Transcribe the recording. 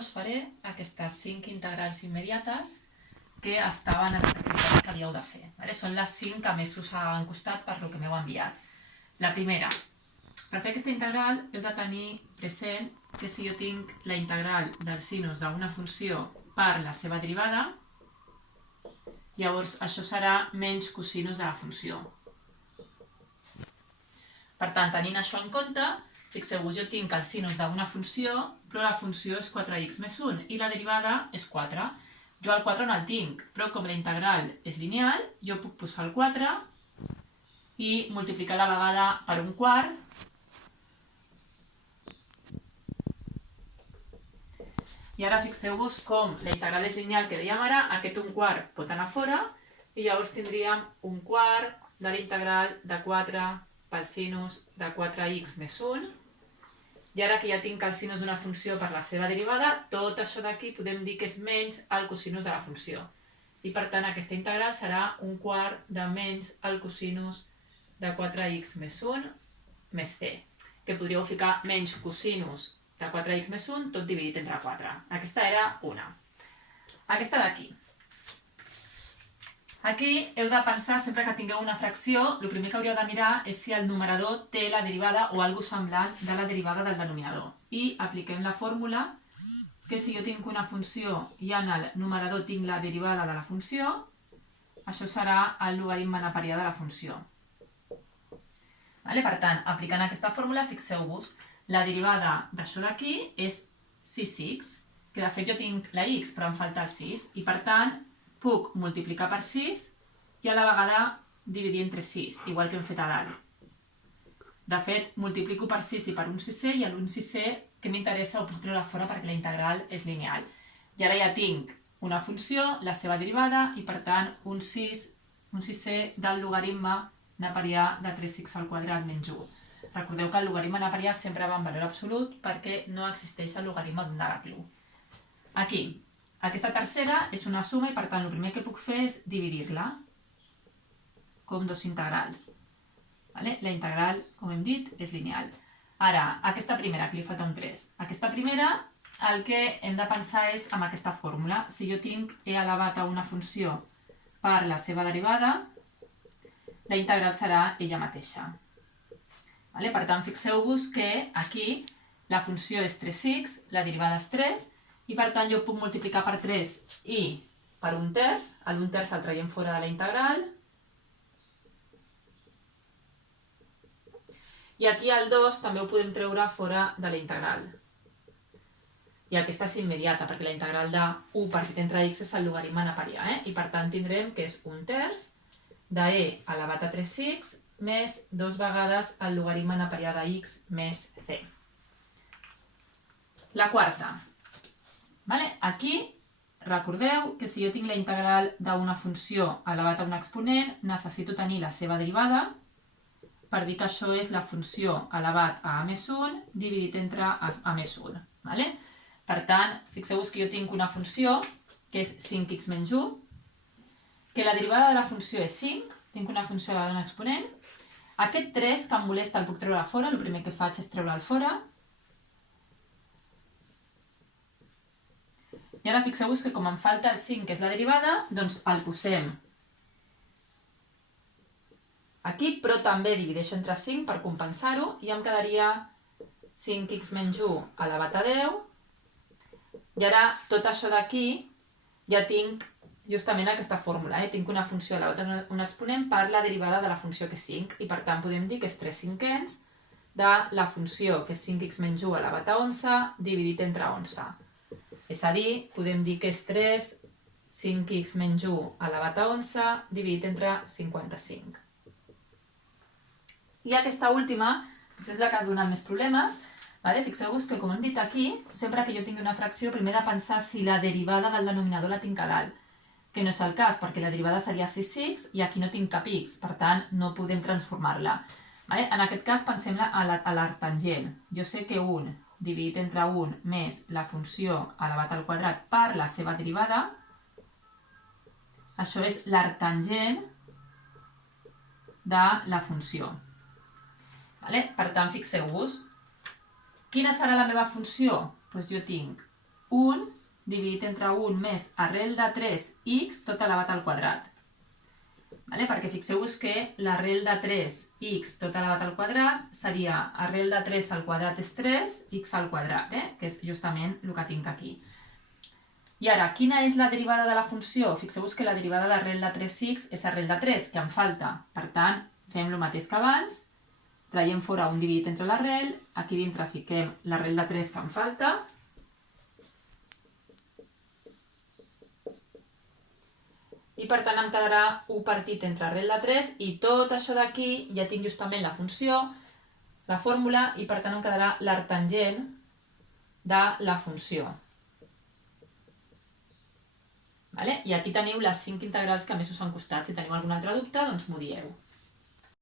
us faré aquestes 5 integrals immediates que estaven a les activitats que havíeu de fer. Són les 5 que més us han costat per lo que m'heu enviat. La primera, per fer aquesta integral heu de tenir present que si jo tinc la integral del sinus d'una funció per la seva derivada, llavors això serà menys cosinus de la funció. Per tant, tenint això en compte, fixeu-vos, jo tinc el sinus d'una funció, però la funció és 4x més 1 i la derivada és 4. Jo el 4 no el tinc, però com la integral és lineal, jo puc posar el 4 i multiplicar la vegada per un quart. I ara fixeu-vos com la integral és lineal que dèiem ara, aquest un quart pot anar fora i llavors tindríem un quart de la integral de 4 pel sinus de 4x més 1. I ara que ja tinc el sinus d'una funció per la seva derivada, tot això d'aquí podem dir que és menys el cosinus de la funció. I per tant aquesta integral serà un quart de menys el cosinus de 4x més 1 més c, que podríeu ficar menys cosinus de 4x més 1 tot dividit entre 4. Aquesta era una. Aquesta d'aquí. Aquí heu de pensar, sempre que tingueu una fracció, el primer que hauríeu de mirar és si el numerador té la derivada o alguna cosa semblant de la derivada del denominador. I apliquem la fórmula que si jo tinc una funció i en el numerador tinc la derivada de la funció, això serà el logaritme neperià de la funció. Per tant, aplicant aquesta fórmula, fixeu-vos, la derivada d'això d'aquí és 6x, que de fet jo tinc la x però em falta el 6, i per tant puc multiplicar per 6 i a la vegada dividir entre 6, igual que hem fet a dalt. De fet, multiplico per 6 i per un sisè, i un sisè que m'interessa ho puc treure fora perquè la integral és lineal. I ara ja tinc una funció, la seva derivada, i per tant un sisè del logaritme neperià de 3x al quadrat menys 1. Recordeu que el logaritme neperià sempre va en valor absolut perquè no existeix el logaritme d'un negatiu. Aquí, aquesta tercera és una suma i per tant el primer que puc fer és dividir-la com dos integrals. La integral, com hem dit, és lineal. Ara, aquesta primera, que li falta un 3. Aquesta primera, el que hem de pensar és amb aquesta fórmula. Si jo tinc e elevat a una funció per la seva derivada, la integral serà ella mateixa. Per tant, fixeu-vos que aquí la funció és 3x, la derivada és 3, i per tant jo puc multiplicar per 3 i per un terç, l'un terç el traiem fora de la integral, i aquí el 2 també ho podem treure fora de la integral. I aquesta és immediata, perquè la integral de 1 partit entre x és el logaritme neperià, i per tant tindrem que és un terç de e elevat a 3x més 2 vegades el logaritme neperià de x més c. La quarta. Aquí recordeu que si jo tinc la integral d'una funció elevat a un exponent, necessito tenir la seva derivada per dir que això és la funció elevat a més 1 dividit entre a més 1. Per tant, fixeu-vos que jo tinc una funció que és 5x menys 1, que la derivada de la funció és 5, tinc una funció elevada a un exponent. Aquest 3 que em molesta el puc treure fora, el primer que faig és treure'l fora. I ara fixeu-vos que com em falta el 5, que és la derivada, doncs el posem aquí, però també divideixo entre 5 per compensar-ho i em quedaria 5x menys 1 elevat a 10. I ara tot això d'aquí ja tinc justament aquesta fórmula. Tinc una funció elevat a un exponent per la derivada de la funció que és 5 i per tant podem dir que és 3 cinquens de la funció que és 5x menys 1 elevat a 11 dividit entre 11. És a dir, podem dir que és 3 5x menys 1 elevat a 11 dividit entre 55. I aquesta última, potser és la que ha donat més problemes. Fixeu-vos que, com hem dit aquí, sempre que jo tingui una fracció, primer he de pensar si la derivada del denominador la tinc a dalt, que no és el cas, perquè la derivada seria 6x i aquí no tinc cap x, per tant, no podem transformar-la. En aquest cas, pensem a l'arctangent. Jo sé que 1 dividit entre 1 més la funció elevat al quadrat per la seva derivada, això és l'arctangent de la funció. Per tant, fixeu-vos, quina serà la meva funció? Doncs jo tinc 1 dividit entre 1 més arrel de 3x tot elevat al quadrat. Vale? Perquè fixeu-vos que l'arrel de 3x tot elevat al quadrat seria arrel de 3 al quadrat és 3, x al quadrat, que és justament el que tinc aquí. I ara, quina és la derivada de la funció? Fixeu-vos que la derivada d'arrel de 3x és arrel de 3, que em falta. Per tant, fem el mateix que abans, traiem fora un dividit entre l'arrel, aquí dintre fiquem l'arrel de 3 que em falta, i per tant em quedarà 1 partit entre arrel de 3 i tot això d'aquí ja tinc justament la funció, la fórmula, i per tant em quedarà l'arctangent de la funció. Vale? I aquí teniu les 5 integrals que més us han costat. Si teniu algun altre dubte, doncs m'ho dieu.